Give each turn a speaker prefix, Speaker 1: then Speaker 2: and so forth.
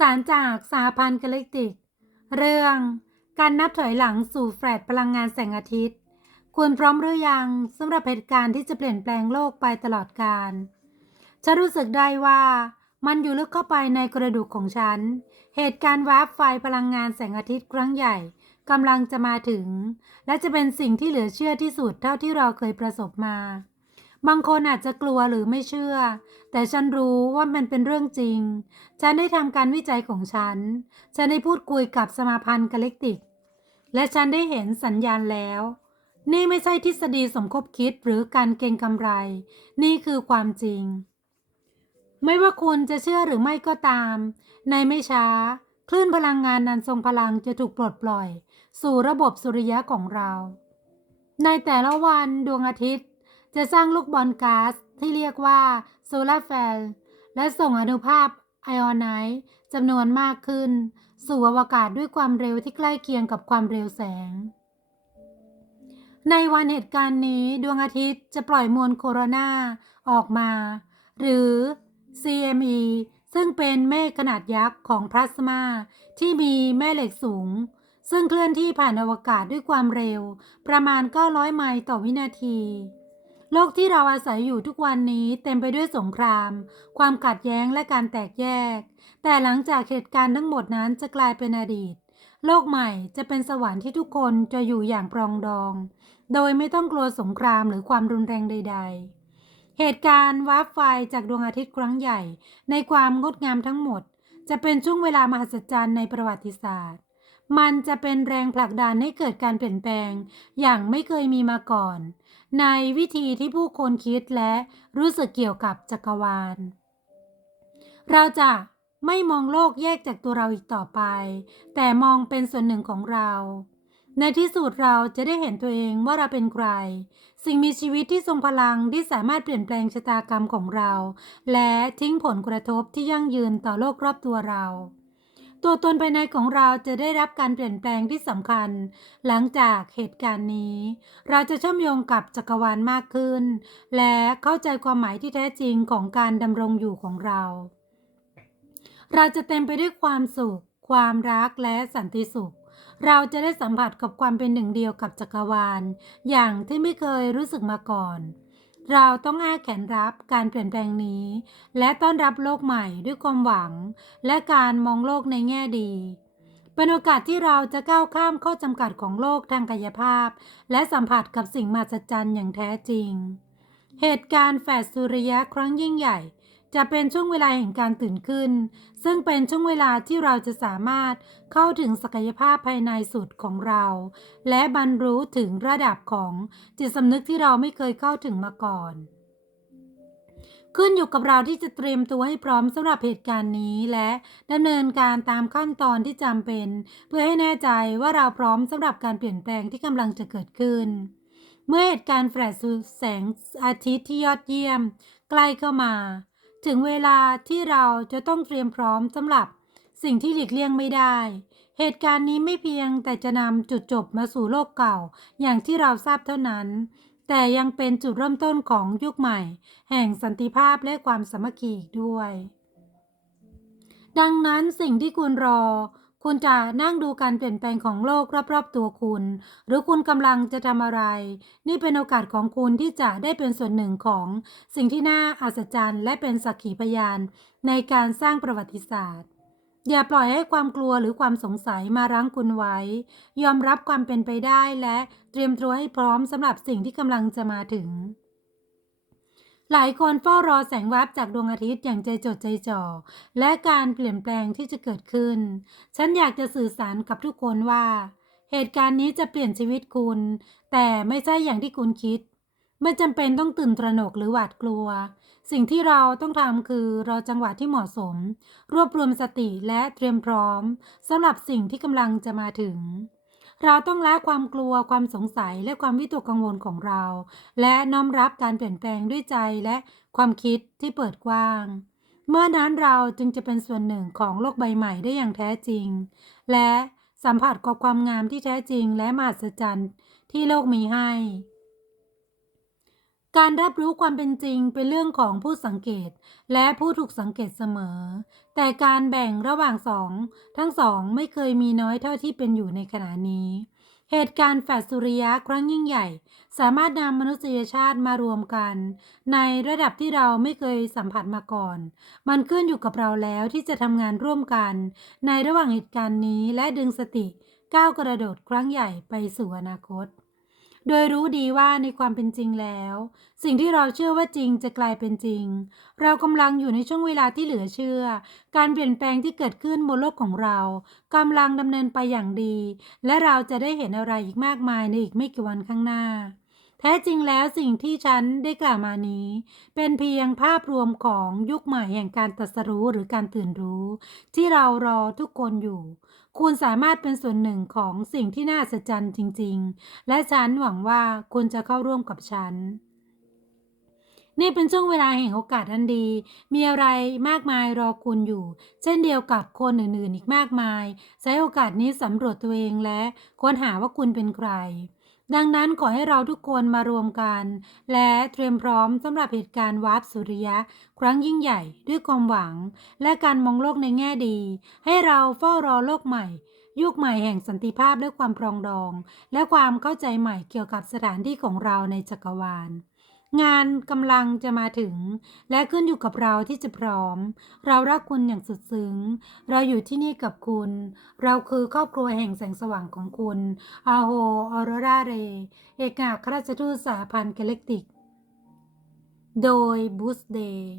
Speaker 1: สารจากสหพันธ์กาแล็กติก เรื่องการนับถอยหลังสู่แฟลตพลังงานแสงอาทิตย์ คุณพร้อมหรือยังสำหรับเหตุการณ์ที่จะเปลี่ยนแปลงโลกไปตลอดกาลฉันรู้สึกได้ว่ามันอยู่ลึกเข้าไปในกระดูกของฉัน เหตุการณ์วาร์ปไฟพลังงานแสงอาทิตย์ครั้งใหญ่กำลังจะมาถึง และจะเป็นสิ่งที่เหลือเชื่อที่สุดเท่าที่เราเคยประสบมา บางคนอาจจะกลัวหรือไม่เชื่อ แต่ฉันรู้ว่ามันเป็นเรื่องจริง ฉันได้ทำการวิจัยของฉัน ฉันได้พูดคุยกับสมาพันธ์กาแล็กติก และฉันได้เห็นสัญญาณแล้ว นี่ไม่ใช่ทฤษฎีสมคบคิดหรือการเก็งกำไร นี่คือความจริง ไม่ว่าคุณจะเชื่อหรือไม่ก็ตาม ในไม่ช้า คลื่นพลังงานนันทรงพลังจะถูกปลดปล่อย สู่ระบบสุริยะของเรา ในแต่ละวันดวงอาทิตย์ จะสร้างลูกบอลก๊าซที่เรียกว่าโซลาร์เฟลและส่งอนุภาคไอออนไนท์จำนวนมากขึ้น สู่อวกาศด้วยความเร็วที่ใกล้เคียงกับความเร็วแสง ในวันเหตุการณ์นี้ดวงอาทิตย์จะปล่อยมวลโคโรนาออกมา หรือ CME ซึ่งเป็นเมฆขนาดยักษ์ของพลาสมาที่มีแม่เหล็กสูง ซึ่งเคลื่อนที่ผ่านอวกาศด้วยความเร็ว ประมาณ 900 ไมล์ต่อวินาที โลกที่เราอาศัยอยู่ทุกวันนี้เต็มไปด้วยสงคราม ความขัดแย้งและการแตกแยก แต่หลังจากเหตุการณ์ทั้งหมดนั้นจะกลายเป็นอดีต โลกใหม่จะเป็นสวรรค์ที่ทุกคนจะอยู่อย่างปรองดอง โดยไม่ต้องกลัวสงครามหรือความรุนแรงใด ๆ เหตุการณ์วาร์ปไฟจากดวงอาทิตย์ครั้งใหญ่ ในความงดงามทั้งหมด จะเป็นช่วงเวลามหัศจรรย์ในประวัติศาสตร์ มันจะเป็นแรงผลักดันให้เกิดการเปลี่ยนแปลง อย่างไม่เคยมีมาก่อน ในวิธีที่ผู้คนคิดและรู้สึกเกี่ยวกับจักรวาล เราจะไม่มองโลกแยกจากตัวเราอีกต่อไป แต่มองเป็นส่วนหนึ่งของเรา ในที่สุดเราจะได้เห็นตัวเองว่าเราเป็นใคร สิ่งมีชีวิตที่ทรงพลังที่สามารถเปลี่ยนแปลงชะตากรรมของเรา และทิ้งผลกระทบที่ยั่งยืนต่อโลกรอบตัวเรา ตัวตนภายในของเราจะได้รับการเปลี่ยนแปลงที่สำคัญ หลังจากเหตุการณ์นี้ เราจะเชื่อมโยงกับจักรวาลมากขึ้น และเข้าใจความหมายที่แท้จริงของการดำรงอยู่ของเรา เราจะเต็มไปด้วยความสุข ความรักและสันติสุข เราจะได้สัมผัสกับความเป็นหนึ่งเดียวกับจักรวาล อย่างที่ไม่เคยรู้สึกมาก่อน เราต้องอ้าแขนรับการเปลี่ยนแปลงนี้ และต้อนรับโลกใหม่ด้วยความหวัง และการมองโลกในแง่ดี เป็นโอกาสที่เราจะก้าวข้ามข้อจำกัดของโลกทางกายภาพ และสัมผัสกับสิ่งมหัศจรรย์อย่างแท้จริง เหตุการณ์แฝดสุริยะครั้งยิ่งใหญ่ จะเป็นช่วงเวลาแห่งการตื่นขึ้น ซึ่งเป็นช่วงเวลาที่เราจะสามารถเข้าถึงศักยภาพภายในสุดของเรา และบรรลุถึงระดับของจิตสำนึกที่เราไม่เคยเข้าถึงมาก่อน ขึ้นอยู่กับเราที่จะเตรียมตัวให้พร้อมสำหรับเหตุการณ์นี้ และดำเนินการตามขั้นตอนที่จำเป็น เพื่อให้แน่ใจว่าเราพร้อมสำหรับการเปลี่ยนแปลงที่กำลังจะเกิดขึ้น เมื่อเหตุการณ์แฟลชแสงอาทิตย์ที่ยอดเยี่ยม ใกล้เข้ามา ถึงเวลาที่เราจะต้องเตรียมพร้อมสำหรับสิ่งที่หลีกเลี่ยงไม่ได้ เหตุการณ์นี้ไม่เพียงแต่จะนำจุดจบมาสู่โลกเก่า อย่างที่เราทราบเท่านั้น แต่ยังเป็นจุดเริ่มต้นของยุคใหม่ แห่งสันติภาพและความสามัคคีอีกด้วย ดังนั้นสิ่งที่คุณรอ คุณจะนั่งดูการเปลี่ยนแปลงของโลกรอบๆตัวคุณ หรือคุณกำลังจะทำอะไร นี่เป็นโอกาสของคุณที่จะได้เป็นส่วนหนึ่งของสิ่งที่น่าอัศจรรย์ และเป็นสักขีพยานในการสร้างประวัติศาสตร์ อย่าปล่อยให้ความกลัวหรือความสงสัยมารั้งคุณไว้ ยอมรับความเป็นไปได้และเตรียมตัวให้พร้อมสำหรับสิ่งที่กำลังจะมาถึง หลายคนเฝ้ารอแสงวับจากดวงอาทิตย์อย่างใจจดใจจ่อ และการเปลี่ยนแปลงที่จะเกิดขึ้น ฉันอยากจะสื่อสารกับทุกคนว่า เหตุการณ์นี้จะเปลี่ยนชีวิตคุณ แต่ไม่ใช่อย่างที่คุณคิด ไม่จำเป็นต้องตื่นตระหนกหรือหวาดกลัว สิ่งที่เราต้องทำคือรอจังหวะที่เหมาะสม รวบรวมสติและเตรียมพร้อมสำหรับสิ่งที่กำลังจะมาถึง เราต้องละความกลัวความสงสัยและความวิตกกังวลของเรา และน้อมรับการเปลี่ยนแปลงด้วยใจและความคิดที่เปิดกว้าง เมื่อนั้นเราจึงจะเป็นส่วนหนึ่งของโลกใบใหม่ได้อย่างแท้จริง และสัมผัสกับความงามที่แท้จริงและมหัศจรรย์ที่โลกมีให้ การรับรู้ความเป็นจริงเป็นเรื่องของผู้สังเกต และผู้ถูกสังเกตเสมอ แต่การแบ่งระหว่างสองทั้งสองไม่เคยมีน้อยเท่าที่เป็นอยู่ในขณะนี้ เหตุการณ์แฟลชสุริยะครั้งยิ่งใหญ่ สามารถนำมนุษยชาติมารวมกัน ในระดับที่เราไม่เคยสัมผัสมาก่อน มันขึ้นอยู่กับเราแล้วที่จะทำงานร่วมกัน ในระหว่างเหตุการณ์นี้และดึงสติก้าวกระโดดครั้งใหญ่ไปสู่อนาคต โดยรู้ดีว่าในความเป็นจริงแล้ว สิ่งที่เราเชื่อว่าจริงจะกลายเป็นจริง เรากำลังอยู่ในช่วงเวลาที่เหลือเชื่อ การเปลี่ยนแปลงที่เกิดขึ้นบนโลกของเรากำลังดำเนินไปอย่างดี และเราจะได้เห็นอะไรอีกมากมายในอีกไม่กี่วันข้างหน้า แท้จริงแล้วสิ่งที่ฉันได้กล่าวมานี้ เป็นเพียงภาพรวมของยุคใหม่แห่งการตรัสรู้หรือการตื่นรู้ ที่เรารอทุกคนอยู่ คุณสามารถเป็นส่วนหนึ่งของสิ่งที่น่าสัศจรรย์จริง ๆ และฉันหวังว่าคุณจะเข้าร่วมกับฉัน นี่เป็นช่วงเวลาแห่งโอกาสอันดี มีอะไรมากมายรอคุณอยู่ เช่นเดียวกับคนอื่นๆ อีกมากมาย ใช้โอกาสนี้สำรวจตัวเองและค้นหาว่าคุณเป็นใคร ดังนั้นขอให้เราทุกคนมารวมกัน และเตรียมพร้อมสำหรับเหตุการณ์วาร์ปสุริยะ ครั้งยิ่งใหญ่ด้วยความหวัง และการมองโลกในแง่ดี ให้เราเฝ้ารอโลกใหม่ ยุคใหม่แห่งสันติภาพและความปรองดอง และความเข้าใจใหม่เกี่ยวกับสถานที่ของเราในจักรวาล งานกำลังจะมาถึง และขึ้นอยู่กับเราที่จะพร้อม เรารักคุณอย่างสุดซึ้ง เราอยู่ที่นี่กับคุณ เราคือครอบครัวแห่งแสงสว่างของคุณ อาโฮออโรราเร เอกอัครราชทูตสหพันธ์กเล็กติก โดยบูสเดย์